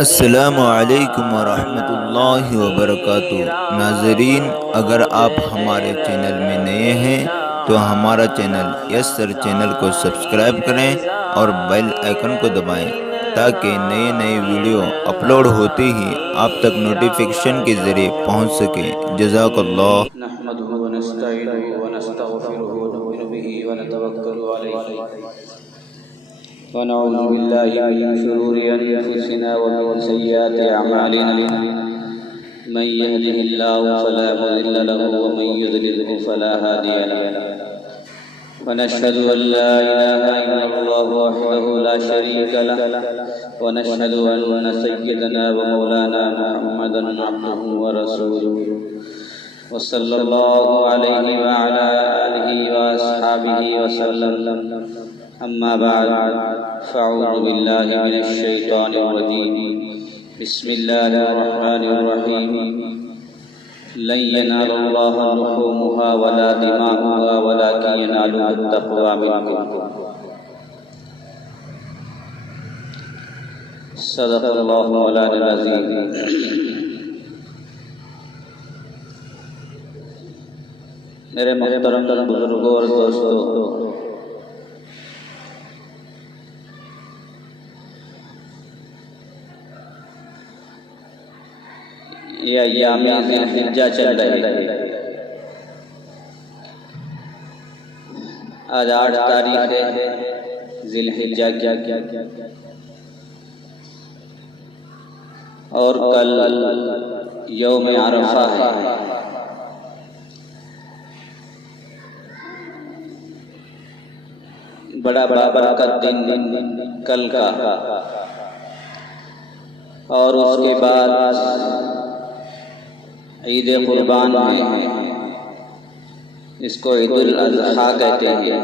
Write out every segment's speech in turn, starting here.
السلام علیکم ورحمۃ اللہ وبرکاتہ۔ ناظرین، اگر آپ ہمارے چینل میں نئے ہیں تو ہمارا چینل یس سر چینل کو سبسکرائب کریں اور بیل آئیکن کو دبائیں تاکہ نئے ویڈیو اپلوڈ ہوتے ہی آپ تک نوٹیفیکیشن کے ذریعے پہنچ سکے۔ جزاک اللہ۔ نحمده ونستعينه ونستغفره ونؤمن به ونتوكل عليه ونعوذ بالله من شرور أنفسنا ومن سيئات أعمالنا من يهده الله فلا مضل له ومن يضلله فلا هادي له ونشهد أن لا إله إلا الله وحده لا شريك له ونشهد أن سيدنا ومولانا محمدا عبده ورسوله وصلى الله عليه وعلى آله وأصحابه وسلم أما بعد فأعوذ بالله من الشيطان الرجيم بسم الله الرحمن الرحيم لن ينال الله لحومها ولا دماؤها ولكن يناله التقوى منكم صدق الله مولانا العظيم۔ میرے محترم بزرگوں اور دوستوں، یہ ایام ذی الحجہ چل رہے ہیں۔ آج 8 تاریخ ہے ذی الحجہ کی اور کل یوم عرفہ ہے۔ بڑا برکت دن کل کا، اور اس کے بعد عید قربان ہے، اس کو عید الاضحیٰ کہتے ہیں،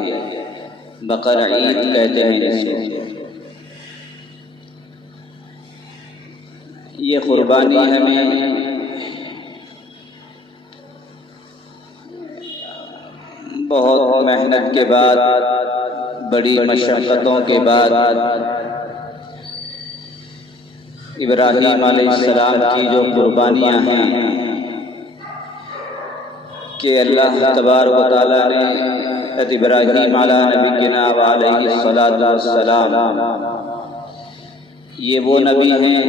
بقر عید کہتے ہیں اس کو۔ یہ قربانی ہمیں بہت محنت کے بعد، بڑی مشقتوں کے بعد، ابراہیم علیہ السلام کی جو قربانیاں ہیں کہ اللہ تبارک و تعالیٰ نے حضرت ابراہیم علیہ نبینا علیہ السلام، یہ وہ نبی ہیں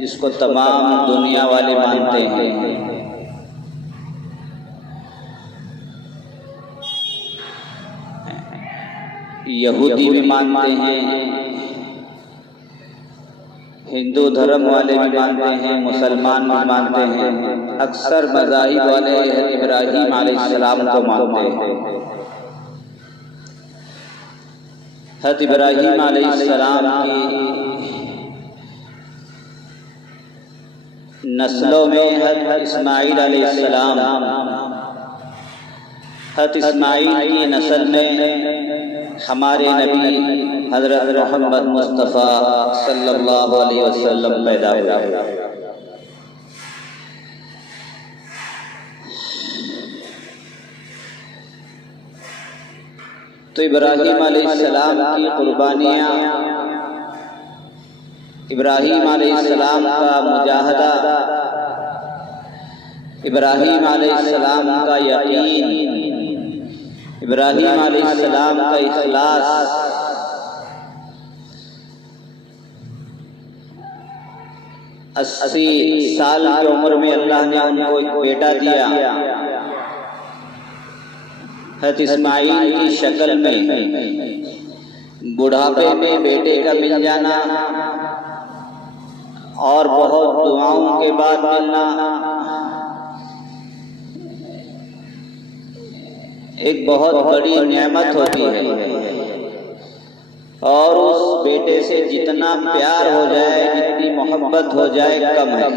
جس کو تمام دنیا والے مانتے ہیں۔ یہودی بھی مانتے ہیں، ہندو دھرم والے بھی مانتے ہیں، مسلمان بھی مانتے ہیں، اکثر مذاہب والے حضرت ابراہیم علیہ السلام کو مانتے ہیں۔ حضرت ابراہیم علیہ السلام کی نسلوں میں حضرت اسماعیل علیہ السلام، حضرت اسماعیل کی نسل میں ہمارے نبی حضرت محمد مصطفیٰ صلی اللہ علیہ وسلم پیدا ہوئے۔ تو ابراہیم علیہ السلام کی قربانیاں، ابراہیم علیہ السلام کا مجاہدہ، ابراہیم علیہ السلام کا یقین، ابراہیم علیہ السلام کا اخلاص، اسی سال کی عمر میں اللہ نے ان کو ایک بیٹا دیا، حضرت اسماعیل کی شکل میں، بڑھاپے میں بیٹے کا مل جانا اور بہت دعاؤں کے بعد ملنا ایک بہت بڑی نعمت ہوتی ہے، اور اس بیٹے سے جتنا پیار ہو جائے، جتنی محبت ہو جائے، کم ہے۔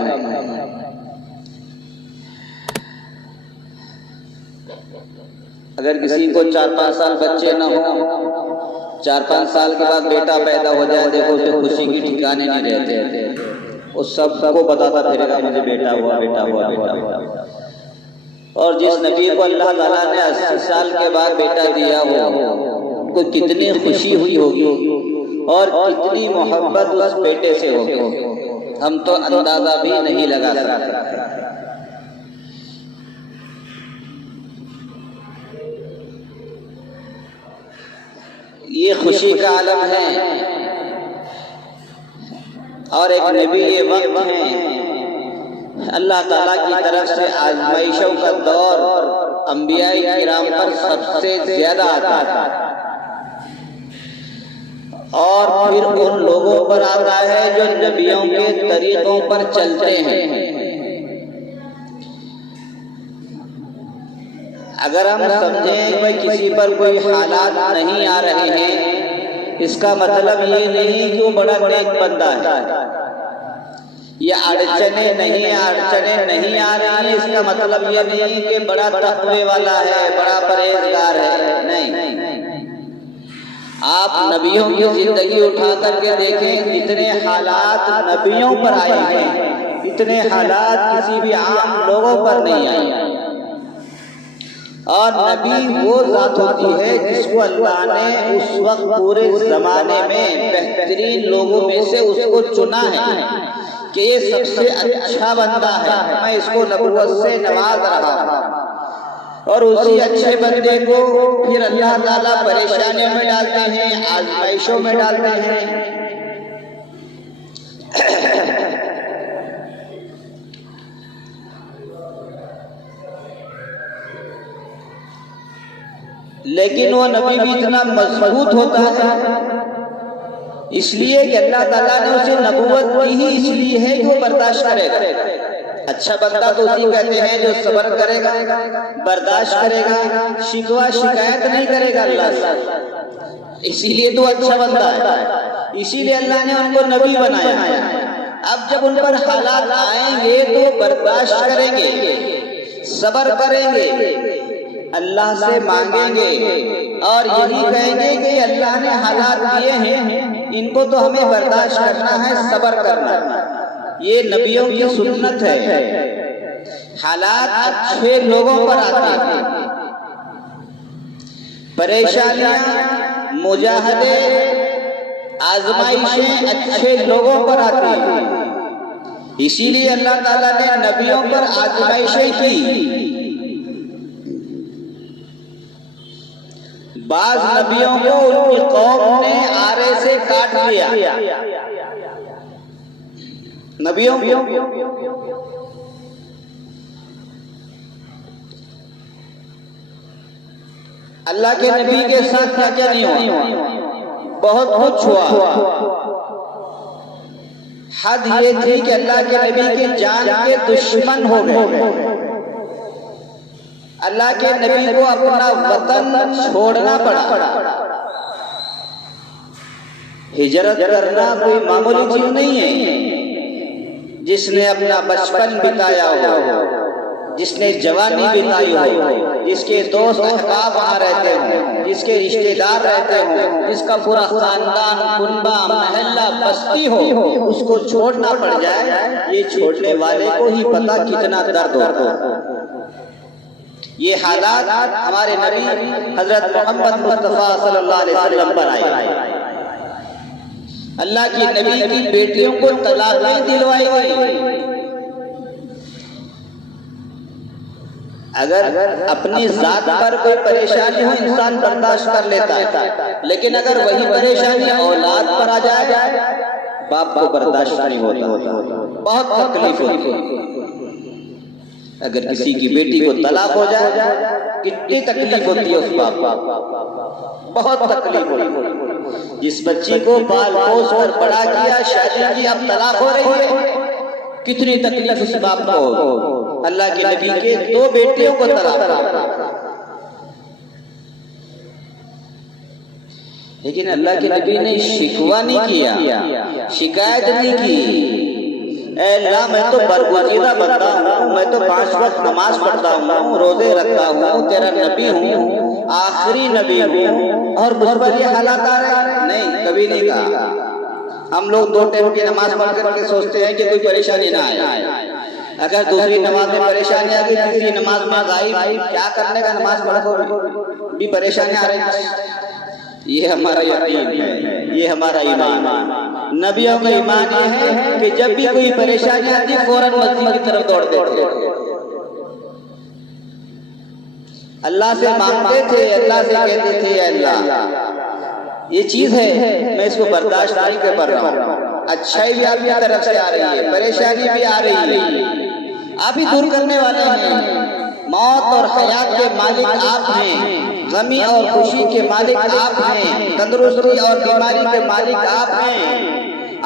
اگر کسی کو 4-5 سال بچے نہ ہوں، 4-5 سال کے بعد بیٹا پیدا ہو جائے، دیکھو اسے خوشی کی ٹھکانے نہیں رہتے، وہ سب کو بتاتا پھرے گا مجھے بیٹا ہوا، بیٹا ہوا، بیٹا ہوا۔ اور جس نبی کو اللہ تعالیٰ نے 80 سال کے بعد بیٹا دیا ہو، کو کتنی خوشی ہوئی ہوگی اور کتنی محبت اس بیٹے سے ہوگی۔ ہم تو اندازہ بھی نہیں لگا سکتے۔ یہ خوشی کا عالم ہے، اور ایک نبی یہ وقت ہے، اللہ تعالیٰ کی طرف سے آزمائشوں کا دور انبیاء کرام پر سب سے زیادہ آتا ہے، اور پھر ان لوگوں پر آتا ہے جو نبیوں کے طریقوں پر چلتے ہیں۔ اگر ہم سمجھیں کہ کسی پر کوئی حالات نہیں آ رہے ہیں، اس کا مطلب یہ نہیں کہ وہ بڑا نیک بندہ ہے، یہ اڑچنیں نہیں آ رہی ہیں، اس کا مطلب یہ نہیں کہ بڑا تقوی والا ہے، بڑا پرہیزگار ہے، نہیں۔ آپ نبیوں کی زندگی اٹھا کر کے دیکھیں، جتنے حالات نبیوں پر آئے ہیں اتنے حالات کسی بھی عام لوگوں پر نہیں آئے۔ اور نبی وہ ذات ہوتی ہے جس کو اللہ نے اس وقت پورے زمانے میں بہترین لوگوں میں سے اس کو چنا ہے کہ یہ سب سے اچھا بندہ ہے، میں اس کو نبوت سے نواز رہا ہوں۔ اور اسی اچھے بندے کو پھر اللہ تعالیٰ پریشانیوں میں ڈالتے ہیں، آزمائشوں میں ڈالتے ہیں۔ لیکن وہ نبی بھی اتنا مضبوط ہوتا ہے اس لیے کہ اللہ تعالیٰ نے اسے نبوت دی ہی اس لیے ہے کہ وہ برداشت کرے گا۔ اچھا بندہ تو اسی کہتے ہیں جو صبر کرے گا، برداشت کرے گا، شکوہ شکایت نہیں کرے گا اللہ سے، اسی لیے تو اچھا بندہ ہے، اسی لیے اللہ نے ان کو نبی بنایا۔ اب جب ان پر حالات آئیں گے تو برداشت کریں گے، صبر کریں گے، اللہ سے مانگیں گے، اور یہی کہیں گے کہ اللہ نے حالات دیے ہیں، ان کو تو ہمیں برداشت کرنا ہے، صبر کرنا ہے۔ یہ نبیوں کی سنت ہے۔ حالات اچھے لوگوں پر آتے ہیں، پریشانیاں، مجاہدے، آزمائشیں اچھے لوگوں پر آتی ہیں، اسی لیے اللہ تعالیٰ نے نبیوں پر آزمائشیں کی۔ بعض نبیوں کو ان کی قوم نے آرے سے کاٹ لیا، نبیوں کو اللہ کے نبی کے ساتھ کیا کیا نہیں ہوا، بہت کچھ ہوا۔ حد یہ تھی کہ اللہ کے نبی کے جان کے دشمن ہو گئے، اللہ کے نبی کو اپنا وطن چھوڑنا پڑا۔ ہجرت کرنا کوئی معمولی چیز نہیں ہے۔ جس نے اپنا بچپن بتایا ہو، جس نے جوانی بتائی ہو، جس کے دوست احباب وہاں رہتے ہوں، جس کے رشتہ دار رہتے ہوں، جس کا پورا خاندان، کنبہ، محلہ، بستی ہو، اس کو چھوڑنا پڑ جائے، یہ چھوڑنے والے کو ہی پتہ کتنا درد ہوتا ہے۔ یہ حالات ہمارے نبی حضرت محمد مصطفیٰ صلی اللہ علیہ وسلم پر آئے۔ اللہ کی نبی کی بیٹیوں کو طلاقیں دلوائی گئی۔ اگر اپنی ذات پر کوئی پریشانی ہو انسان برداشت کر لیتا ہے، لیکن اگر وہی پریشانی اولاد پر آ جائے باپ کو برداشت نہیں ہوتا، بہت تکلیف ہوتی ہے۔ اگر کسی کی بیٹی کو طلاق ہو جائے کتنی تکلیف ہوتی ہے اس باپ کو، بہت تکلیف ہوتی ہے۔ جس بچی کو بال پوس کر بڑا کیا، شادی کی، اب طلاق ہو رہی ہے، کتنی تکلیف اس باپ کو۔ اللہ کے نبی کے 2 بیٹیوں کو طلاق، لیکن اللہ کے نبی نے شکوہ نہیں کیا، شکایت نہیں کی۔ اے اللہ میں تو برگزیدہ بندہ ہوں، میں تو 5 وقت نماز پڑھتا ہوں، روزے رکھتا ہوں، تیرا نبی ہوں، آخری نبی ہوں، اور مجھ پر یہ حالات آ رہے ہیں؟ نہیں، کبھی نہیں کہا۔ ہم لوگ 2 ٹائم کی نماز پڑھ کر کے سوچتے ہیں کہ کوئی پریشانی نہ آئے، اگر دوسری نماز میں پریشانی آ گئی، تیسری نماز میں غائب، کیا کرنے کا، نماز پڑھو بھی پریشانی آ رہی ہے۔ یہ ہمارا یقین ہے، یہ ہمارا ایمان ہے۔ نبیوں کا ایمان یہ ہے کہ جب بھی کوئی پریشانی آتی فوراً مسجد کی طرف دوڑتے تھے، اللہ سے مانگتے تھے، اللہ سے کہتے تھے اے اللہ یہ چیز ہے میں اس کو برداشت نہیں کر پا رہا ہوں، اچھائی بھی آپ کی طرف سے آ رہی ہے، پریشانی بھی آ رہی ہے، آپ ہی دور کرنے والے ہیں، موت اور حیات کے مالک آپ ہیں، غمی اور خوشی کے مالک آپ ہیں، تندرستی اور بیماری کے مالک آپ ہیں،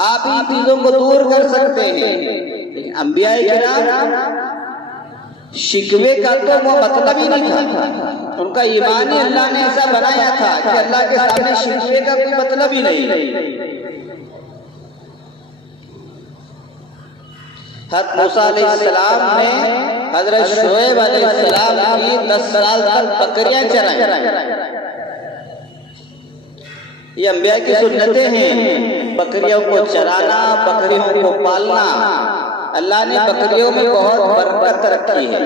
آپ ہی چیزوں کو دور کر سکتے ہیں۔ لیکن انبیاء کرام شکوے کا تو وہ مطلب ہی نہیں تھا، ان کا ایمان ہی اللہ نے ایسا بنایا تھا کہ اللہ کے سامنے شکوے کا کوئی مطلب ہی نہیں۔ حضرت موسیٰ علیہ السلام نے حضرت شعیب علیہ السلام کی 10 سال تک بکریاں چرائیں۔ یہ انبیاء کی سنتیں ہیں، بکریوں کو چرانا، بکریوں کو پالنا۔ اللہ نے بکریوں میں بہت برکت رکھی ہے،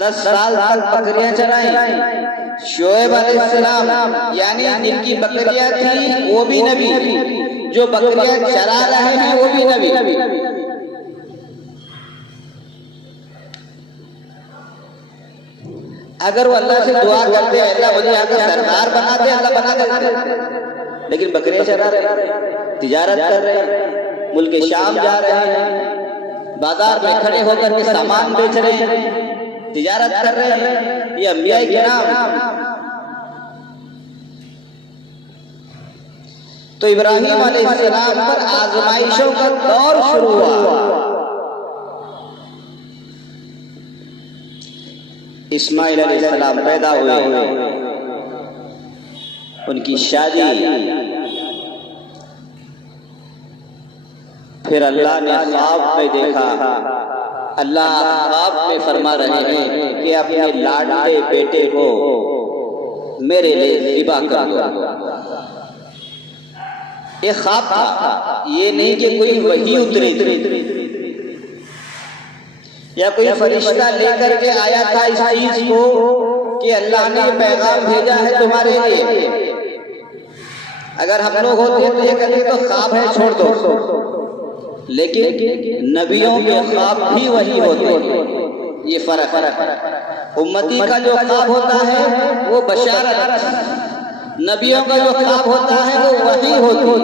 10 سال تک بکریاں چرائیں۔ شعیب علیہ السلام یعنی جن کی بکریاں تھیں وہ بھی نبی، جو بکریاں چرا رہے ہیں وہ بھی نبی۔ اگر وہ اللہ سے دعا کرتے ہیں اللہ مجھے یہاں کا سردار بنا دے، اللہ بنا دیتے، لیکن بکریاں چرا رہے ہیں، تجارت کر رہے ہیں، ملک شام جا رہے ہیں، بازار میں کھڑے ہو کر کے سامان بیچ رہے ہیں، تجارت کر رہے ہیں۔ یہ انبیاء کرام۔ تو ابراہیم علیہ السلام پر آزمائشوں کا دور شروع ہوا۔ اسماعیل علیہ السلام پیدا ہوئے، ان کی شادی، پھر اللہ نے خواب میں دیکھا، اللہ خواب میں فرما رہے ہیں کہ اپنے لاڈلے بیٹے کو میرے لیے ذبح کر دو۔ یہ خواب تھا، یہ نہیں کہ کوئی وحی اتری یا کوئی فرشتہ لے کر کے آیا تھا اس چیز کو کہ اللہ نے پیغام بھیجا ہے تمہارے لیے۔ اگر ہم لوگ ہوتے تو یہ کہتے تو خواب ہے چھوڑ دو، لیکن نبیوں کے خواب بھی وہی ہوتے ہیں، یہ فرق ہے۔ امتی کا جو خواب ہوتا ہے وہ بشارت، نبیوں کا جو خواب ہوتا ہے وہ وحی ہوتی ہے۔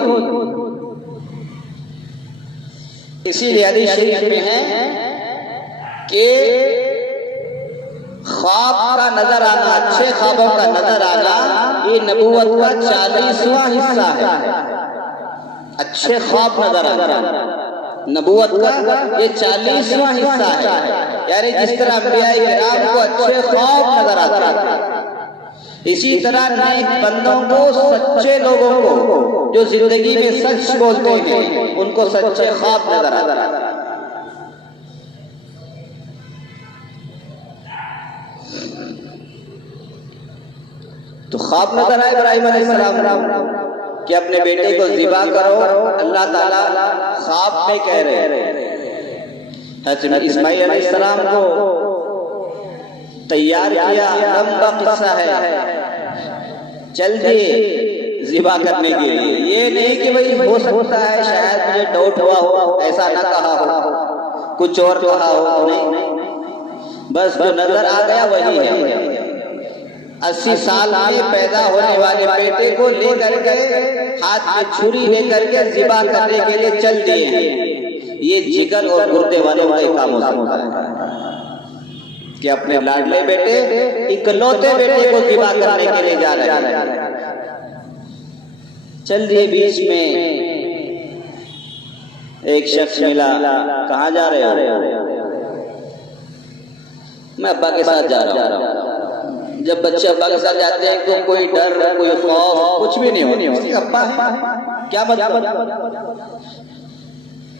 اسی لیے حدیث شریف میں ہے کہ خواب کا نظر آنا، اچھے خوابوں کا نظر آنا یہ نبوت کا 40واں حصہ ہے۔ اچھے خواب نظر آنا نبوت کا یہ 40واں حصہ ہے، یعنی جس طرح انبیاء کرام کو اچھے خواب نظر آتا، اسی طرح نیک بندوں کو، سچے لوگوں کو جو زندگی میں سچ بولتے ہیں ان کو سچے خواب نظر آتا۔ تو خواب نظر آئے ابراہیم علیہ السلام کہ اپنے بیٹے کو ذبح کرو، اللہ تعالیٰ خواب میں کہہ رہے ہیں۔ حضرت اسماعیل علیہ السلام کو تیار کیا، لمبا قصہ ہے، چل دیے ذبح کرنے کے لیے۔ یہ نہیں کہ بھئی ہو سکتا ہے شاید مجھے ڈاؤٹ ہوا ہو، ایسا نہ کہا ہو، کچھ اور کہا ہو، نہیں، بس جو نظر آ گیا وہی ہے۔ 80 سال میں پیدا ہونے والے بیٹے کو لے کر کے ہاتھ میں چھری لے کر کے ذبح کرنے کے لیے چل دیے ہیں۔ یہ جگر اور گردے والوں کا ایک کام ہوتا ہے کہ اپنے لاڈلے بیٹے، اکلوتے بیٹے کو ذبح کرنے کے لیے جا رہے ہیں۔ چل دیے، بیچ میں ایک شخص ملا، کہاں جا رہے ہو؟ میں ابا کے ساتھ جا رہا ہوں۔ جب بچے ابا کے ساتھ جاتے ہیں تو کوئی ڈر، کوئی خوف، کچھ بھی نہیں ہوتی، ابا ہے کیا مطلب؟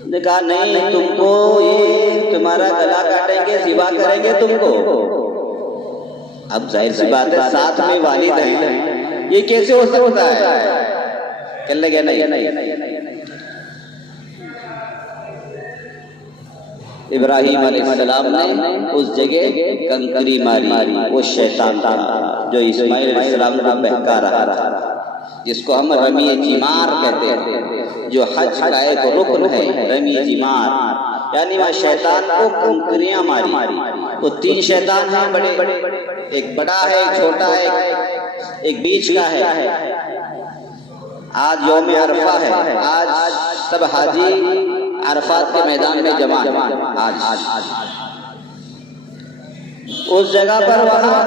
نے کہا نہیں، تم کو یہ تمہارا گلا کاٹیں گے، ذبح کریں گے تم کو۔ اب ظاہر سی بات ہے ساتھ میں والد ہیں، یہ کیسے ہو سکتا ہے؟ کہنے لگے نہیں۔ ابراہیم علیہ السلام نے اس جگہ کنکری ماری، وہ شیطان تھا جو اسماعیل علیہ السلام کو بہکا رہا تھا۔ جس کو ہم رمی جمار کہتے ہیں، جو حج کا ایک رکن ہے رمی جمار، یعنی وہاں شیطان کو کنکریاں ماری۔ وہ 3 شیطان ہیں بڑے بڑے، ایک بڑا ہے، ایک چھوٹا ہے، ایک بیچ کا ہے۔ آج یوم عرفہ ہے، آج سب حاجی عرفات کے میدان میں جمع ہیں۔ آج اس جگہ پر وہاں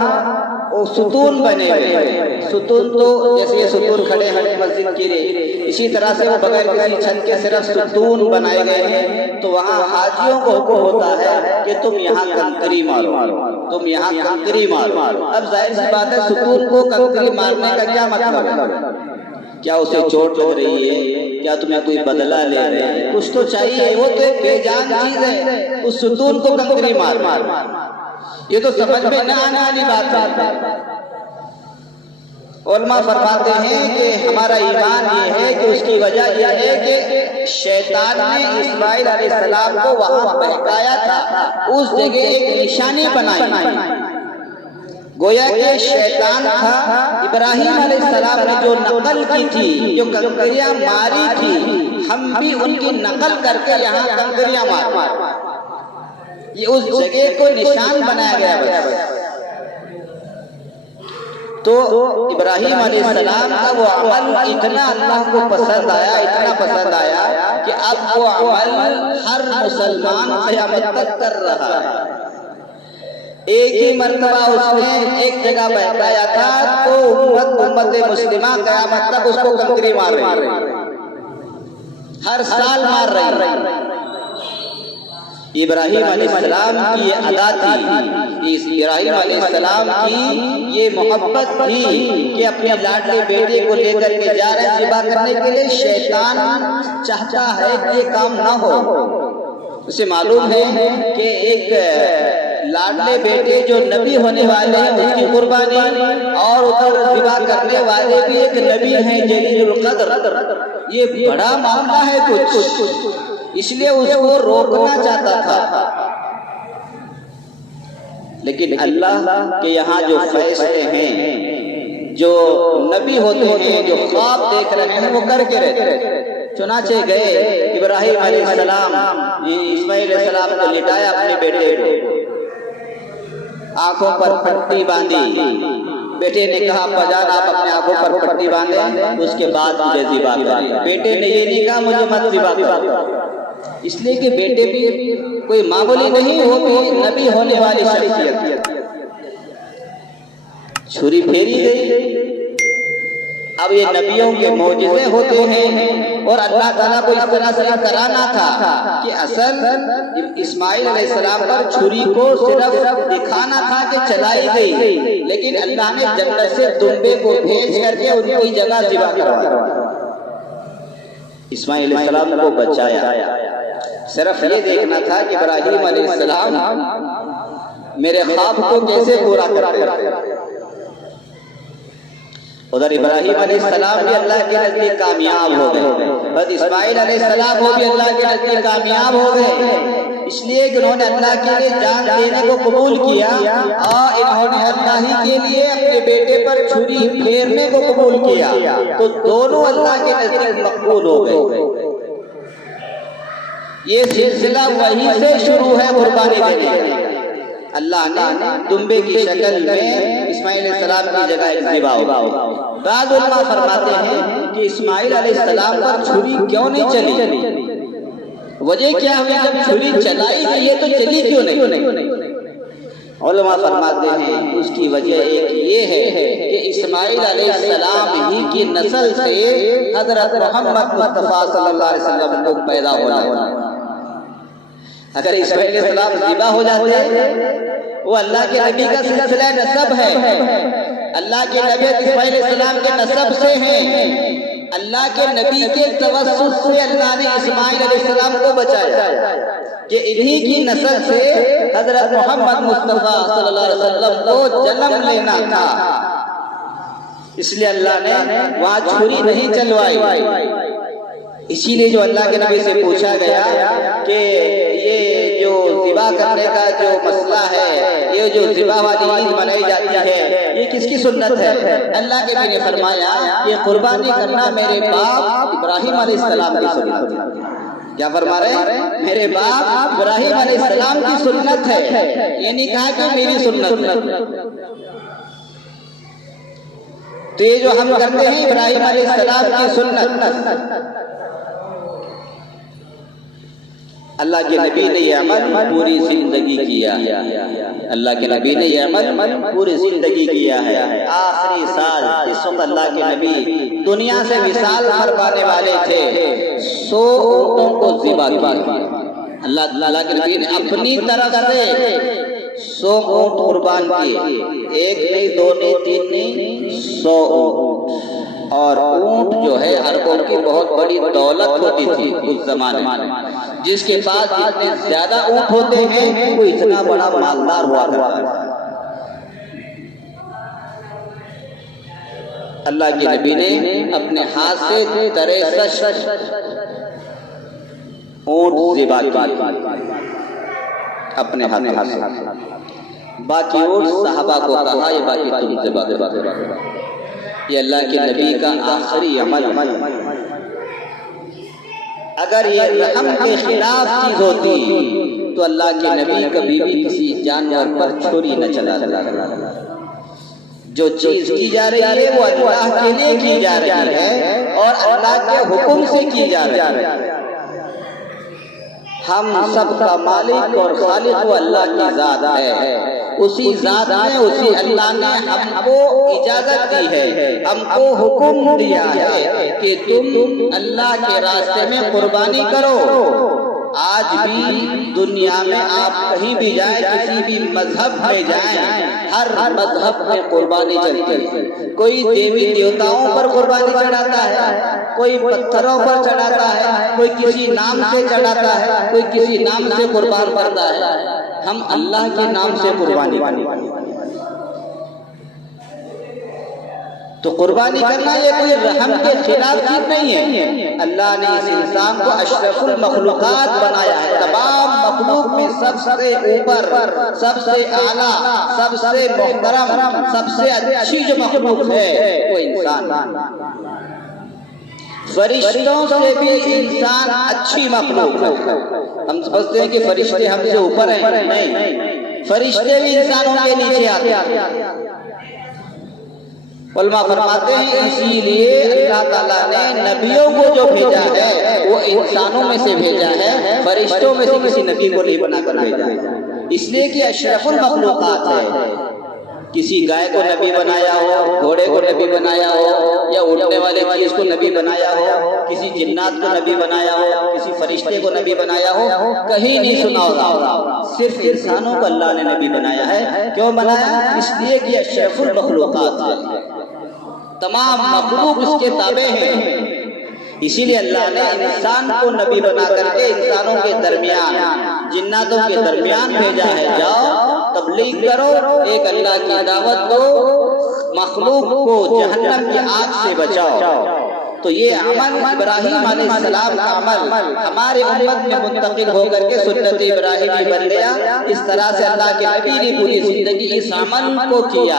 ستون بنے ہوئے ہیں، ستون تو جیسے یہ ستون کھڑے ہیں مسجد کے لیے، اسی طرح سے وہ بغیر کسی چھت کے صرف ستون بنائے گئے ہیں۔ تو وہاں حاجیوں کو حکم ہوتا ہے کہ تم یہاں کنکری مارو، تم یہاں کنکری مارو۔ اب ظاہر سی بات ہے ستون کو کنکری مارنے کا کیا مطلب ہے؟ کیا اسے چوٹ لگ رہی ہے؟ کیا تمہیں کوئی بدلہ لے رہے ہیں؟ کچھ تو چاہیے، وہ تو ایک بے جان چیز ہے، اس ستون کو کنکری مار۔ یہ تو سمجھ میں نہ آنے والی بات ہے۔ علماء فرماتے ہیں کہ ہمارا ایمان یہ ہے کہ اس کی وجہ یہ ہے کہ شیطان نے اسماعیل علیہ السلام کو وہاں بہکایا تھا، اس جگہ ایک نشانی بنائی۔ گویا کہ شیطان تھا، ابراہیم علیہ السلام نے جو نقل کی تھی، جو کنکریاں ماری تھی، ہم بھی ان کی نقل کر کے یہاں کنکریاں مار، یہ اس جگہ کو نشان بنایا گیا ہے۔ تو ابراہیم علیہ السلام کا وہ عمل اتنا اللہ کو پسند آیا، اتنا پسند آیا کہ اب وہ عمل ہر مسلمان قیامت تک کر رہا ہے۔ ایک ہی مرتبہ اس نے ایک جگہ بہکایا تھا تو امت مسلمہ قیامت تک اس کو کنکری مار رہی ہے، ہر سال مار رہی ہے۔ ابراہیم علیہ السلام کی یہ ادا تھی، ابراہیم علیہ السلام کی یہ محبت تھی کہ اپنے لاڈلے بیٹے کو لے کر کے جا رہے ہیں ذبح کرنے کے لیے۔ شیطان چاہتا ہے کہ یہ کام نہ ہو۔ اسے معلوم ہے کہ ایک لاڈلے بیٹے جو نبی ہونے والے ہیں اس کی قربانی، اور ادھر ذبح کرنے والے بھی ایک نبی ہیں جلیل القدر، یہ بڑا معاملہ ہے کچھ، اس لیے اس کو روکنا چاہتا تھا۔ لیکن اللہ کے یہاں جو فیصلے ہیں، جو نبی ہوتے ہیں، جو خواب دیکھ رہے ہیں، وہ کر کے رہتے۔ چنانچہ گئے ابراہیم علیہ السلام، اسماعیل علیہ السلام کو لٹایا اپنے بیٹے کو، آنکھوں پر پٹی باندھی۔ بیٹے نے کہا ابا جان آپ اپنے آنکھوں پر پٹی باندھیں، اس کے بعد مجھے ذبح کریں۔ بیٹے نے یہ نہیں کہا مجھے مت ذبح کرو، اس لیے کہ بیٹے بھی کوئی معمولی نہیں، وہ بھی نبی ہونے والی شخصیت۔ چھری پھیری گئی۔ اب یہ نبیوں کے معجزے ہوتے ہیں، اور اللہ تعالیٰ کو اس طرح سے کرانا تھا کہ اصل اسماعیل علیہ السلام پر چھری کو صرف دکھانا تھا کہ چلائی گئی، لیکن اللہ نے جنت سے دمبے کو بھیج کر کے ان کی جگہ ذبح کروایا، اسماعیل علیہ السلام کو بچایا۔ صرف یہ دیکھنا تھا کہ ابراہیم علیہ السلام میرے خواب کو کیسے پورا کرتے۔ ادھر ابراہیم علیہ السلام بھی اللہ کے نزدیک کامیاب ہو گئے، بس اسماعیل علیہ السلام وہ بھی اللہ کے نزدیک کامیاب ہو گئے، اس لیے کہ انہوں نے اللہ کے لیے جان دینے کو قبول کیا، اور انہوں نے اللہ ہی کے لیے اپنے بیٹے پر چھری پھیرنے کو قبول کیا، تو دونوں اللہ کے نزدیک مقبول ہو گئے۔ یہ سلسلہ وہیں سے شروع ہے قربانی دینے۔ اللہ نے دمبے کی شکل میں اسماعیل علیہ السلام کی جگہ ایک ذبح ہوا۔ بعض علماء فرماتے ہیں کہ اسماعیل علیہ السلام پر چھری کیوں نہیں چلی، وجہ کیا ہوئی؟ جب چھری چلائی گئی ہے تو چلی کیوں نہیں؟ علماء فرماتے ہیں اس کی وجہ ایک یہ ہے کہ اسماعیل علیہ السلام ہی کی نسل سے حضرت محمد مصطفیٰ صلی اللہ علیہ وسلم کو پیدا ہونا۔ اگر اسماعیل علیہ السلام ذبح ہو جاتے، وہ اللہ کے نبی کا سلسلہ نسب ہے، اللہ کے نبی اسماعیل علیہ السلام کے نسب سے ہیں، اللہ کے نبی کے توسط سے اللہ نے اسماعیل علیہ السلام کو بچایا کہ انہی کی نسل سے حضرت محمد مصطفیٰ صلی اللہ علیہ وسلم کو جنم لینا تھا، اس لیے اللہ نے وہاں چھری نہیں چلوائی۔ اسی لیے جو اللہ کے نبی سے پوچھا گیا کہ یہ جو ذبح کرنے کا جو مسئلہ ہے، یہ جو ذبح والی عید منائی جاتی ہے، یہ کس کی سنت ہے؟ اللہ کے نبی نے فرمایا یہ قربانی کرنا میرے باپ ابراہیم علیہ السلام کی سنت ہے۔ کیا فرما رہے ہیں؟ میرے باپ ابراہیم علیہ السلام کی سنت ہے، یہ نہیں کہا کہ میری سنت ہے۔ تو یہ جو ہم کرتے ہیں ابراہیم علیہ السلام کی سنت، اللہ کے نبی نے یہ عمل پوری زندگی کیا، اللہ کے نبی نے یہ عمل پوری زندگی کیا ہے۔ آخری سال اس وقت اللہ کے نبی دنیا سے وصال فرمانے والے تھے، 100 اونٹوں کو ذبح کیا۔ اللہ کے نبی نے اپنی طرف سے 100 اونٹ قربان کیے، ایک نہیں، دو نہیں، تین نہیں، 100 اونٹ۔ اور اونٹ جو ہے عربوں کی بہت بڑی دولت ہوتی تھی اس زمانے میں، جس کے پاس جتنے زیادہ اونٹ ہوتے ہیں وہ اتنا بڑا مالدار ہوا کرتا ہے۔ اللہ کے نبی نے اپنے ہاتھ سے 63 اونٹ ذبح کیے اپنے ہاتھ سے، باقی اونٹ صحابہ کو کہا یہ باقی تم ذبح کرو۔ یہ اللہ کے نبی کا آخری عمل ہے۔ اگر یہ رحم کے خلاف چیز ہوتی تو اللہ کے نبی کبھی بھی کسی جانور پر چھری نہ چلاتے۔ جو چیز کی جا رہی ہے وہ اللہ کے لیے کی جا رہی ہے اور اللہ کے حکم سے کی جا رہی ہے۔ ہم سب کا مالک اور خالق وہ اللہ کی ذات ہے، اسی ذات میں اسی اللہ نے ہم کو اجازت دی ہے، ہم کو حکم دیا ہے کہ تم اللہ کے راستے میں قربانی کرو۔ آج بھی دنیا میں آپ کہیں بھی جائیں، کسی بھی مذہب میں جائیں، ہر مذہب میں قربانی چلتی ہے۔ کوئی دیوی دیوتاؤں پر قربانی چڑھاتا ہے، کوئی پتھروں پر چڑھاتا ہے، کوئی کسی نام سے چڑھاتا ہے، کوئی کسی نام سے قربان کرتا ہے۔ ہم اللہ کے نام سے قربانی کرتے۔ تو قربانی کرنا یہ کوئی رحم کے خلاف چیز نہیں ہے۔ اللہ نے اس انسان کو اشرف المخلوقات بنایا ہے، تمام مخلوق میں سب سے اوپر، سب سے اعلیٰ، سب سے محترم، سب سے اچھی جو مخلوق ہے وہ انسان۔ فرشتوں سے بھی انسان اچھی مخلوق ہے۔ ہم سمجھتے ہیں کہ فرشتے ہم سے اوپر ہیں، نہیں، فرشتے بھی انسانوں کے نیچے آتے ہیں۔ علماء فرماتے ہیں اسی لیے اللہ تعالیٰ نے نبیوں کو جو بھیجا ہے وہ انسانوں میں سے بھیجا ہے، فرشتوں میں سے کسی نبی کو نہیں بنا کر بھیجا ہے، اس لیے کہ اشرف المخلوقات ہے۔ کسی گائے کو نبی بنایا ہو، گھوڑے کو نبی بنایا ہو، یا اڑنے والے چیز کو نبی بنایا ہو، کسی جنات کو نبی بنایا ہو، کسی فرشتے کو نبی بنایا ہو، کہیں نہیں سنا ہوگا۔ صرف انسانوں کو اللہ نے نبی بنایا ہے۔ کیوں بنایا؟ اس لیے کہ اشرف المخلوقات ہے، تمام مخلوق اس کے تابع ہیں، اسی لیے اللہ نے انسان کو نبی بنا کر کے انسانوں کے درمیان، جناتوں کے درمیان بھیجا ہے۔ جاؤ تبلیغ کرو، ایک اللہ کی دعوت دو، مخلوق کو جہنم کی آگ سے بچاؤ۔ تو یہ عمل ابراہیم علیہ السلام کا عمل ہمارے امت میں منتقل ہو کر کے سنت ابراہیمی بن گیا۔ اس طرح سے اللہ کے نبی نے پوری زندگی اس عمل کو کیا،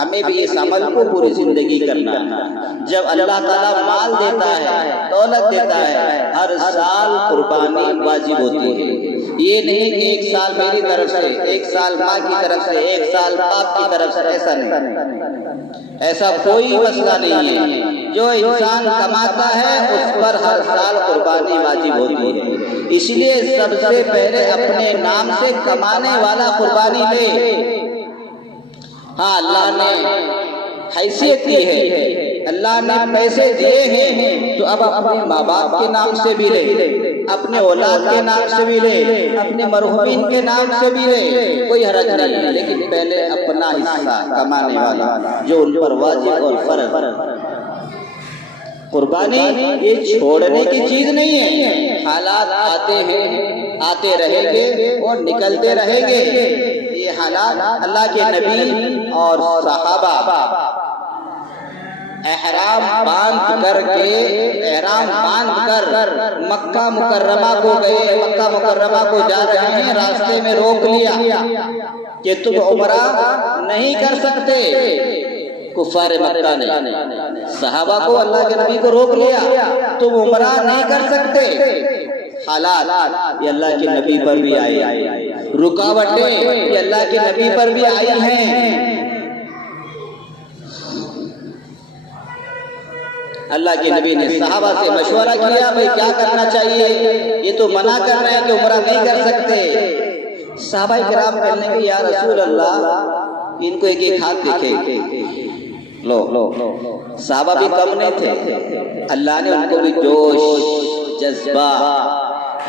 ہمیں بھی اس عمل کو پوری زندگی کرنا ہے۔ جب اللہ تعالیٰ مال دیتا ہے، دولت دیتا ہے، ہر سال قربانی واجب ہوتی ہے۔ یہ نہیں کہ ایک سال میری طرف سے، ایک سال ماں کی طرف سے، ایک سال باپ کی طرف سے، ایسا نہیں، ایسا کوئی مسئلہ نہیں ہے۔ جو انسان کماتا ہے اس پر ہر سال قربانی واجب ہوتی ہے، اس لیے سب سے پہلے اپنے نام سے کمانے والا قربانی لے۔ ہاں اللہ نے حیثیت دی ہے، اللہ نے پیسے دیے ہیں، تو اب اپنے ماں باپ کے نام سے بھی لے، اپنے اولاد کے نام سے بھی لے، اپنے مرحومین کے نام سے بھی لے، کوئی حرج نہیں ہے، لیکن پہلے اپنا حصہ کمانے والا جو ان پر واجب اور فرض۔ قربانی یہ چھوڑنے کی چیز نہیں ہے، حالات آتے ہیں، آتے رہیں گے اور نکلتے رہیں گے۔ یہ حالات اللہ کے نبی اور صحابہ احرام باندھ کر مکہ مکرمہ کو گئے، مکہ مکرمہ کو جا رہے ہیں، راستے میں روک لیا کہ تم عمرہ نہیں کر سکتے۔ کفار مکہ نے صحابہ کو، اللہ کے نبی کو روک لیا، تم عمرہ نہیں کر سکتے۔ حالات یہ اللہ کے نبی پر بھی آئے، رکاوٹیں یہ اللہ کے نبی پر بھی آئی ہیں۔ اللہ کے نبی نے صحابہ سے مشورہ کیا، بھئی کیا کرنا چاہیے، یہ تو منع کر رہے ہیں کہ عمرہ نہیں کر سکتے۔ صحابہ کرام کہنے کہ یا رسول اللہ ان کو ایک ایک ہاتھ دکھے، لو صحابہ بھی کم نہیں تھے، اللہ نے ان کو بھی جوش، جذبہ،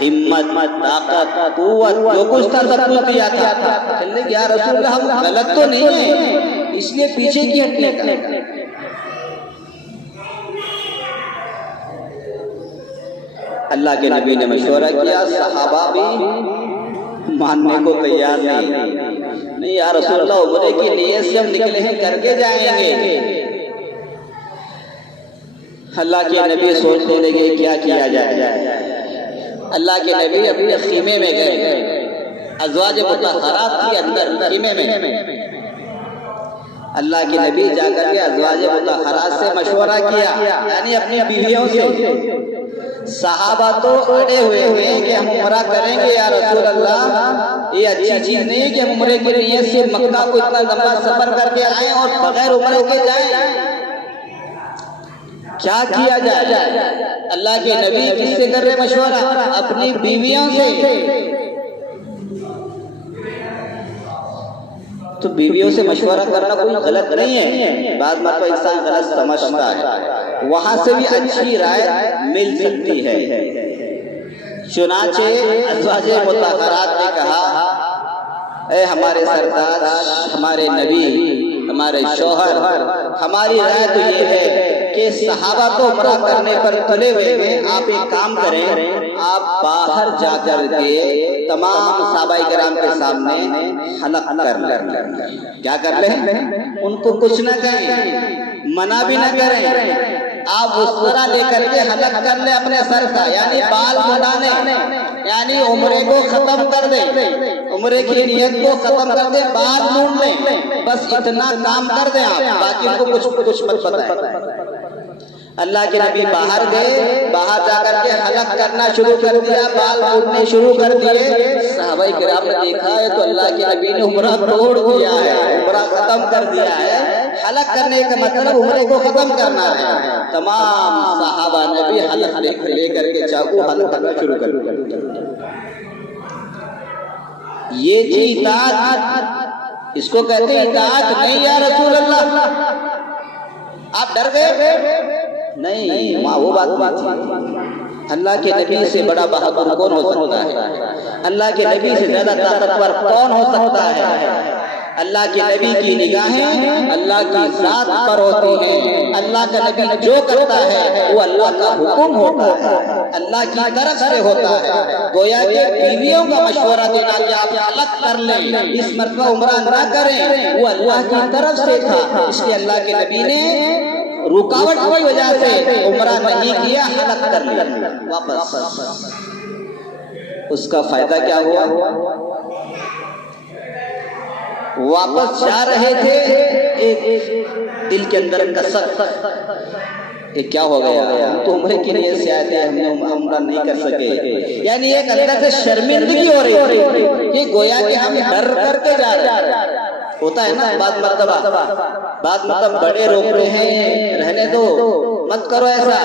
ہمت، طاقت، قوت جو کچھ تھا سب کچھ دیا تھا۔ کہنے کہ یا رسول اللہ ہم غلط تو نہیں ہیں، اس لیے پیچھے کی ہٹنے کا۔ اللہ کے نبی نے مشورہ کیا، صحابہ بھی ماننے کو تیار نہیں، یا رسول اللہ عمرے کی نیت سے ہم نکلے ہیں، کر کے جائیں گے۔ اللہ کے نبی سوچنے لگے کیا کیا جائے۔ اللہ کے نبی اپنے خیمے میں گئے، ازواج مطہرات کے اندر خیمے میں اللہ کے نبی جا کر کے ازواج مطہرات سے مشورہ کیا، یعنی اپنی بیویوں سے۔ صحابہ تو اڑے ہوئے ہیں کہ ہم عمرہ کریں گے یا رسول اللہ، یہ اچھی چیز نہیں ہے کہ ہم عمرے کی نیت سے مکہ کو اتنا لمبا سفر کر کے آئیں اور بغیر عمرے کے جائیں۔ کیا کیا جائے؟ اللہ کے نبی کس سے کر رہے مشورہ؟ اپنی بیویوں سے۔ تو بیویوں سے مشورہ کرنا کوئی غلط نہیں ہے، بعض مرتبہ انسان غلط سمجھتا ہے، وہاں سے بھی اچھی رائے مل سکتی ہے۔ چنانچہ ازواج مطہرات نے کہا، اے ہمارے سردار، ہمارے نبی، ہمارے شوہر، ہماری رائے تو یہ ہے کہ صحابہ کو عمرہ کرنے پر تلے ہوئے ہیں، آپ ایک کام کریں، آپ باہر جا کر کے تمام صحابہ کرام کے سامنے حلق کر لیں۔ کیا کر لیں؟ ان کو کچھ نہ کہیں، منع بھی نہ کریں، آپ اس طرح لے کر کے حلق کر لیں اپنے سر کا، یعنی بال مڈانے، یعنی عمرے کو ختم کر دیں، عمرے کی نیت کو ختم کر دیں، بال مونڈ لیں، بس اتنا کام کر دیں آپ، باقی ان کو کچھ مت بتائیں۔ اللہ کے نبی باہر گئے، باہر جا کر کے حلق کرنا شروع کر دیا، بال مونڈنے شروع کر دیے۔ صحابہ کرام نے دیکھا ہے تو اللہ کے نبی نے عمرہ توڑ دیا ہے، عمرہ ختم کر دیا ہے۔ حلق کرنے کا مطلب عمرے کو ختم کرنا ہے۔ تمام صحابہ نے بھی حلق لے کر کے چاقو حلق کرنا شروع کر دیا۔ یہ تھی اطاعت، اس کو کہتے ہیں اطاعت نہیں یا رسول اللہ۔ آپ ڈر گئے؟ نہیں، وہ بات تھی۔ اللہ کے نبی سے بڑا بہادر کون ہو سکتا ہے؟ اللہ کے نبی سے زیادہ طاقتور کون ہو سکتا ہے؟ اللہ کے نبی کی نگاہیں اللہ کی ذات پر ہوتی ہیں۔ اللہ کا نبی جو کرتا ہے وہ اللہ کا حکم ہوتا ہے، اللہ کی طرف سے ہوتا ہے۔ گویا کہ بیویوں کا مشورہ دینا کہ آپ حلق کر لیں، اس مرتبہ عمرہ نہ کریں، وہ اللہ کی طرف سے تھا۔ اس لیے اللہ کے نبی نے رکاوٹ کی وجہ سے عمرہ نہیں کیا، حلق کر لیا واپس۔ اس کا فائدہ کیا ہوا؟ واپس جا رہے تھے، ایک دل کے اندر کسر، یہ کیا ہو گیا؟ تو عمرے کے لیے سے آئے تھے، ہم عمرہ نہیں کر سکے، یعنی ایک اندر سے شرمندگی ہو رہی تھی کہ گویا کہ ہم ڈر کر کے جا رہے ہیں۔ ہوتا ہے نا بعض مرتبہ بڑے روک رہے ہیں، رہنے دو، مت کرو ایسا،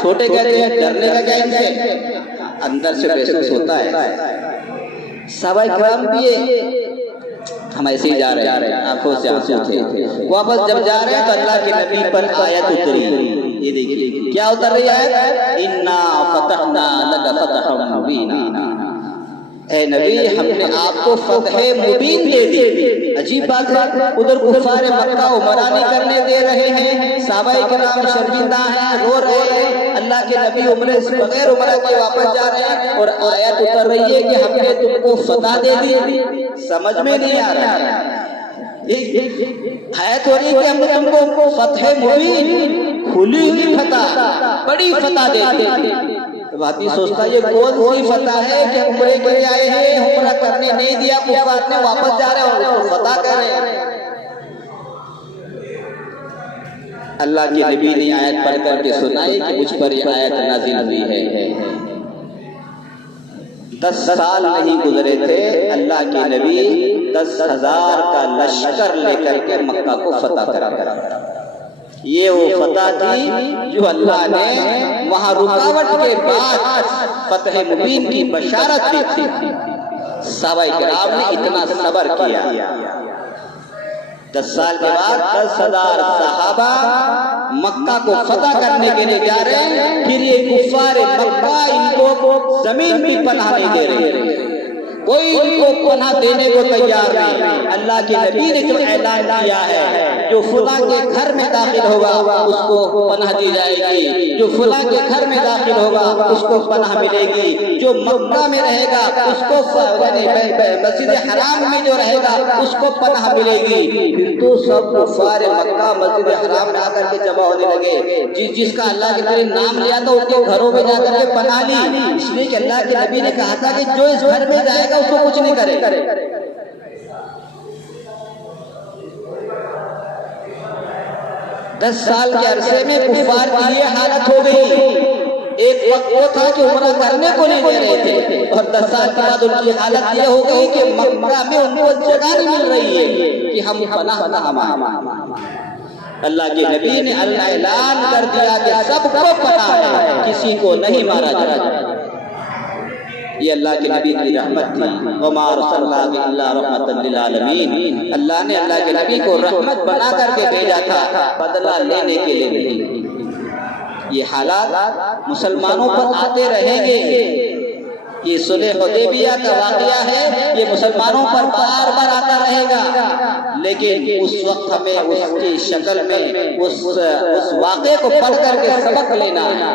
چھوٹے کہتے ہیں ڈرنے کا کیا ان سے، اندر سے محسوس ہوتا ہے۔ صحابہ کرام بھی ہم ایسے ہی جا رہے ہیں، آنکھوں سے آنسو تھے، واپس جب جا رہے ہیں تو اللہ کے نبی پر آیت اتری، یہ دیکھیے کیا اتر رہی ہے، اِنَّا فَتَحْنَا لَكَ فَتَحًا مُبِينًا۔ اے نبی ہم نے آپ کو فتح مبین دے دی۔ عجیب بات ہے، ادھر کفار مکہ عمرہ نہیں کرنے دے رہے ہیں، صحابہ کرام شرمندہ ہیں، رو رہے ہیں، اللہ کے نبی عمرے سے بغیر عمرہ کے واپس جا رہے ہیں، اور آیت اتر رہی ہے کہ ہم نے تم کو فتح دے دی۔ سمجھ میں نہیں آ رہا ہے، آیت ہو رہی ہے کہ ہم نے تم کو فتح مبین، کھلی ہوئی فتح، بڑی فتح دیتے ہیں۔ تو آدمی سوچتا یہ کون سی فتح ہے کہ عمرے کے لیے آئے ہیں، عمرہ کرنے نہیں دیا، کفار نے واپس جا رہے ہیں اور فتح کر رہے ہیں۔ اللہ کے نبی نے آیت پڑھ کر کے سنائی کہ مجھ پر یہ آیت نازل ہوئی ہے۔ 10 سال نہیں گزرے تھے، اللہ کے نبی 10,000 کا لشکر لے کر کے مکہ کو فتح کر۔ یہ وہ فتح تھی جو اللہ نے وہاں رکاوٹ کے بعد فتح مبین کی بشارت دی تھی۔ صحابہ کرام نے اتنا صبر کیا۔ 10 سال کے بعد 10,000 صحابہ مکہ کو فتح کرنے کے لیے جا رہے ہیں، پھر یہ کفار مکہ ان کو زمین بھی پناہ نہیں دے رہے، کوئی ان کو پناہ دینے کو تیار نہیں۔ اللہ کے نبی نے جو اعلان کیا ہے جو فلاں کے گھر میں داخل ہوگا اس کو پناہ دی جائے گی، جو فلاں کے گھر میں داخل ہوگا اس کو پناہ ملے گی، جو مکہ میں رہے گا اس کو مسجد حرام میں جو رہے گا اس کو پناہ ملے گی۔ پھر تو سب کفار مکہ مسجد حرام میں آ کر کے جمع ہونے لگے، جس کا اللہ کے نبی نے نام لیا تھا اس کے گھروں میں جا کر کے پناہ لی، اس لیے کہ اللہ کے نبی نے کہا تھا کہ جو اس گھر میں جائے گا اس کو کچھ نہیں کرے۔ 10 سال کے عرصے میں کفار کی یہ حالت ہو گئی۔ ایک وقت وہ تھا کہ عمرہ کرنے کو نہیں دے رہے تھے، اور 10 سال کے بعد ان کی حالت یہ ہو گئی کہ مکہ میں ان کو جگہ نہیں مل رہی ہے کہ ہم پناہ نہ مانگیں۔ اللہ کے نبی نے اعلان کر دیا کہ سب کو پناہ ہے، کسی کو نہیں مارا جائے گا۔ یہ اللہ کے نبی کی رحمت تھی۔ وَمَا أَرْسَلْنَاكَ إِلَّا رَحْمَةً لِّلْعَالَمِينَ، اللہ نے اللہ کے نبی کو رحمت بنا کر کے بھیجا تھا، بدلہ لینے کے لیے نہیں۔ یہ حالات مسلمانوں پر آتے رہیں گے۔ یہ صلح حدیبیہ کا واقعہ ہے، یہ مسلمانوں پر بار بار آتا رہے گا، لیکن اس وقت ہمیں اس کی شکل میں اس واقعے کو پڑھ کر کے سبق لینا ہے،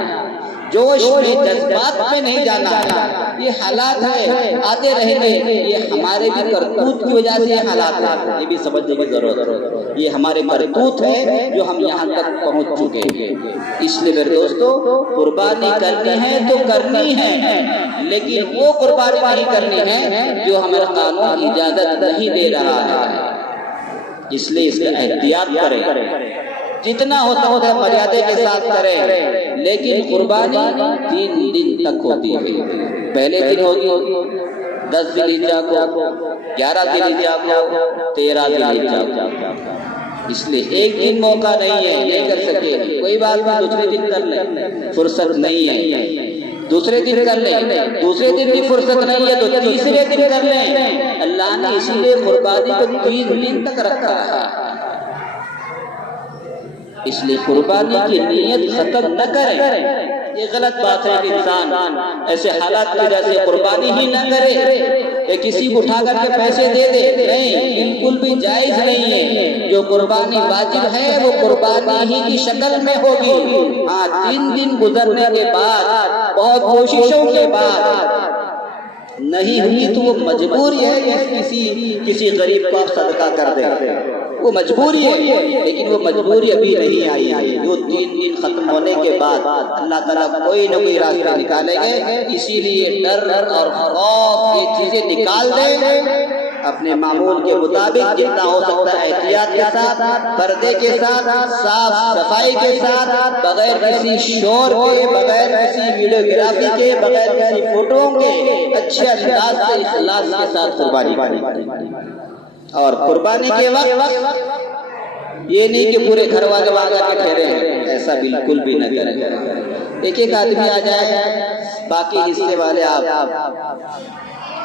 جوش میں جذبات میں نہیں جانا ہے۔ یہ حالات ہے آتے رہیں گے، یہ ہمارے بھی کرتوت کی وجہ سے یہ حالات ہیں، یہ بھی سمجھنے کی ضرورت ہے۔ یہ ہمارے کرتوت ہے جو ہم یہاں تک پہنچ چکے ہیں۔ اس لیے میرے دوستو، قربانی کرنی ہے تو کرنی ہے، لیکن وہ قربانی نہیں کرنی ہے جو ہمیں قانون اجازت نہیں دے رہا ہے۔ اس لیے اس کا احتیاط کریں، جتنا ہوتا ہے مریادے کے ساتھ کریں، لیکن قربانی 3 دن تک ہوتی ہے۔ پہلے دن ہوتی 10 ذی الحجہ کو، 11 ذی الحجہ کو، 13 ذی الحجہ کو۔ اس لیے ایک دن موقع نہیں ہے، نہیں کر سکے کوئی بات نہیں، دوسرے دن کر لیں، فرصت نہیں ہے دوسرے دن کر لیں، دوسرے دن بھی فرصت نہیں ہے تو تیسرے دن کر لیں۔ اللہ نے اسی لیے قربانی کو 3 دن تک رکھا ہے۔ اس لیے قربانی کی نیت ختم نہ کریں، یہ غلط بات ہے کہ انسان ایسے حالات کی وجہ سے قربانی ہی نہ کرے، کہ کسی کو اٹھا کر کے پیسے دے دے، نہیں، بالکل بھی جائز نہیں ہے۔ جو قربانی واجب ہے وہ قربانی ہی کی شکل میں ہوگی۔ ہاں، 3 دن گزرنے کے بعد، بہت کوششوں کے بعد نہیں ہوئی تو وہ مجبوری ہے کہ کسی غریب کو آپ صدقہ کر دیں، وہ مجبوری ہے، لیکن وہ مجبوری ابھی نہیں آئی ہے۔ جو 3 دن ختم ہونے کے بعد اللہ تعالیٰ کوئی نہ کوئی راستہ نکالیں گے، اسی لیے ڈر اور خوف یہ چیزیں نکال دیں، اپنے معمول کے مطابق جتنا ہو سکتا ہے احتیاط کے ساتھ، پردے کے ساتھ، صاف صفائی کے ساتھ، بغیر کسی شور کے، بغیر کسی ویڈیوگرافی کے، بغیر کسی فوٹو کے، اچھے انداز سے اخلاص کے ساتھ قربانی کریں۔ اور قربانی کے وقت یہ نہیں کہ پورے گھر والے وہاں کے ٹھہرے ہیں، ایسا بالکل بھی نہ کریں۔ ایک آدمی آ جائے، باقی حصے والے آپ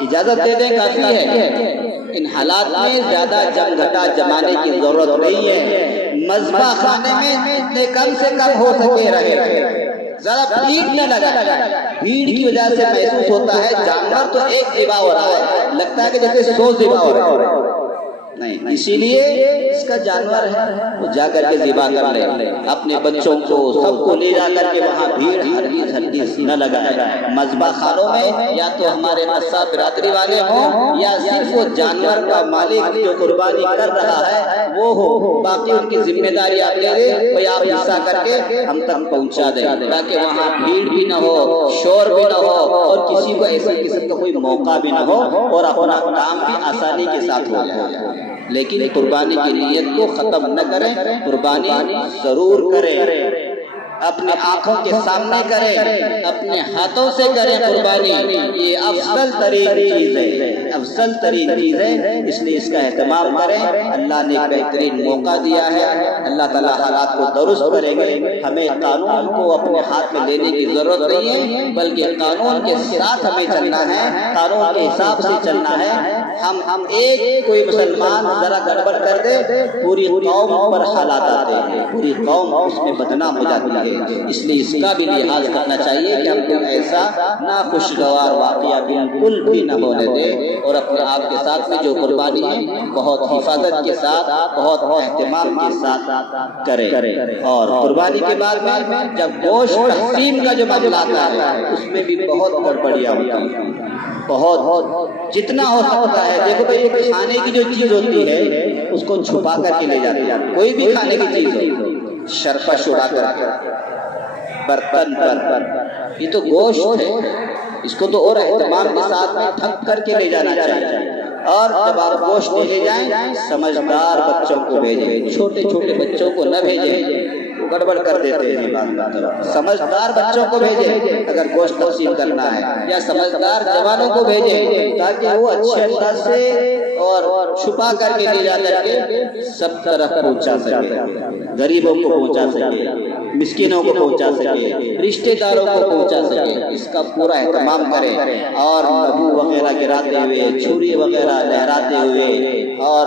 اجازت دے دیں کافی ہے۔ ان حالات میں زیادہ جم گھٹا جمانے کی ضرورت نہیں ہے۔ مذبح خانے میں جتنے کم سے کم ہو سکے رہے، ذرا بھیڑ نہ لگا۔ بھیڑ کی وجہ سے محسوس ہوتا ہے جانور تو ایک ذبح ہو رہا ہے، لگتا ہے کہ جیسے 100 ذبح ہو رہا ہے۔ نہیں، اسی لیے اس کا جانور ہے وہ جا کر کے ذبح کر لے، اپنے بچوں کو سب کو لے جا کر کے وہاں بھیڑ ہرگز نہ لگائے۔ مذبح خانوں میں یا تو ہمارے قصاب برادری والے ہوں یا صرف وہ جانور کا مالک جو قربانی کر رہا ہے وہ ہو، باقی ان کی ذمہ داری آپ لے لیں، کوئی آپ حصہ کر کے ہم تک پہنچا دیں تاکہ وہاں بھیڑ بھی نہ ہو، شور بھی نہ ہو اور کسی کو ایسے قسم کا کوئی موقع بھی نہ ہو اور اپنا کام بھی آسانی کے ساتھ ہو جائے۔ لیکن قربانی کی نیت کو ختم نہ کریں، قربانی ضرور کریں، اپنے آنکھوں کے سامنے کریں، اپنے ہاتھوں سے کریں قربانی، یہ افضل ترین چیز ہے، افضل ترین چیز ہے، اس لیے اس کا اہتمام کریں۔ اللہ نے بہترین موقع دیا ہے، اللہ تعالیٰ حالات کو درست کریں گے۔ ہمیں قانون کو اپنے ہاتھ میں لینے کی ضرورت نہیں ہے، بلکہ قانون کے ساتھ ہمیں چلنا ہے، قانون کے حساب سے چلنا ہے۔ ہم ایک کوئی مسلمان ذرا گڑبڑ کر دے پوری قوم پر حالات آتے ہیں، پوری قوم اس میں بدنام ہو جاتی ہے، اس لیے اس کا بھی لحاظ کرنا چاہیے کہ ہم کو ایسا ناخوشگوار واقعہ بالکل بھی نہ ہونے دیں اور اپنے آپ کے ساتھ میں جو قربانی ہے بہت حفاظت کے ساتھ، بہت اہتمام کے ساتھ کریں۔ اور قربانی کے بعد میں جب گوشت تقسیم کا جو معاملہ آتا ہے اس میں بھی بہت گڑبڑیاں ہوتی ہیں، بہت جتنا ہو سکتا ہے۔ دیکھو بھائی کھانے کی جو چیز ہوتی ہے اس کو چھپا کر کے لے جاتے ہیں، کوئی بھی کھانے کی چیز ہو، شرپش اڑا کر برتن پر، یہ تو گوشت ہے، اس کو تو اور اہتمام کے ساتھ میں ڈھک کر کے لے جانا چاہیے۔ اور جب آپ گوشت لے جائیں سمجھدار بچوں کو بھیجیں، چھوٹے چھوٹے بچوں کو نہ بھیجیں، گڑبڑ کر دیتے ہیں۔ سمجھدار بچوں کو بھیجیں اگر گوشت تقسیم کرنا ہے، یا سمجھدار جوانوں کو بھیجیں تاکہ وہ اچھے انداز سے اور چھپا کر کے لے جا کر کے سب طرف پہنچا سکے، غریبوں کو پہنچا سکے، مسکینوں کو پہنچا سکے، رشتہ داروں کو پہنچا سکے، اس کا پورا اہتمام کریں۔ اور لبو وغیرہ گراتے ہوئے، چھری وغیرہ لہراتے ہوئے اور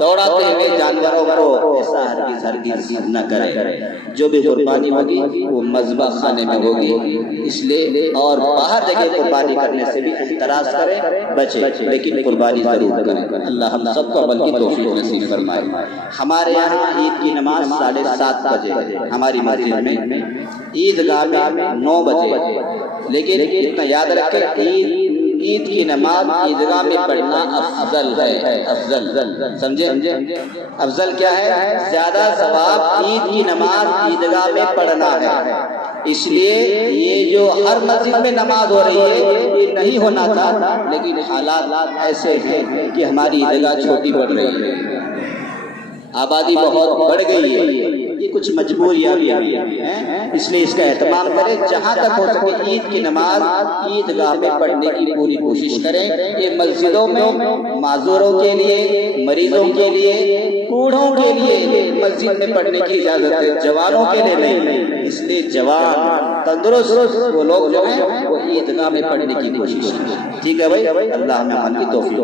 دوڑاتے ہوئے جانوروں کو ایسا ہرگز نہ کریں۔ جو بھی قربانی ہوگی وہ مذبح خانے میں ہوگی، اس لیے اور باہر جگہ قربانی کرنے سے بھی احتراز کریں، بچیں، لیکن قربانی ضرور کریں۔ اللہ ہم سب کو عمل کی توفیق نصیب فرمائے۔ ہمارے یہاں عید کی نماز 7:30 بجے، ہماری مسجد میں عیدگاہ میں 9 بجے، لیکن اتنا یاد رکھیں عید کی نماز عیدگاہ میں پڑھنا افضل ہے، افضل سمجھے؟ افضل کیا ہے؟ زیادہ ثواب عید کی نماز عیدگاہ میں پڑھنا ہے۔ اس لیے یہ جو ہر مسجد میں نماز ہو رہی ہے یہ نہیں ہونا تھا، لیکن حالات ایسے ہیں کہ ہماری عیدگاہ چھوٹی پڑ رہی ہے، آبادی بہت بڑھ گئی ہے، یہ کچھ مجبوریاں بھی ہیں، اس لیے اس کا اہتمام کریں۔ جہاں تک ہو سکے عید کی نماز عیدگاہ میں پڑھنے کی پوری کوشش کریں۔ یہ مسجدوں میں معذوروں کے لیے، مریضوں کے لیے، بوڑھوں کے لیے مسجد میں پڑھنے کی اجازت ہے، جوانوں کے لیے نہیں۔ اس لیے جوان تندرست وہ لوگ جو ہیں وہ عیدگاہ میں پڑھنے کی کوشش کریں۔ ٹھیک ہے بھائی، اللہ ہمیں عمل کی توفیق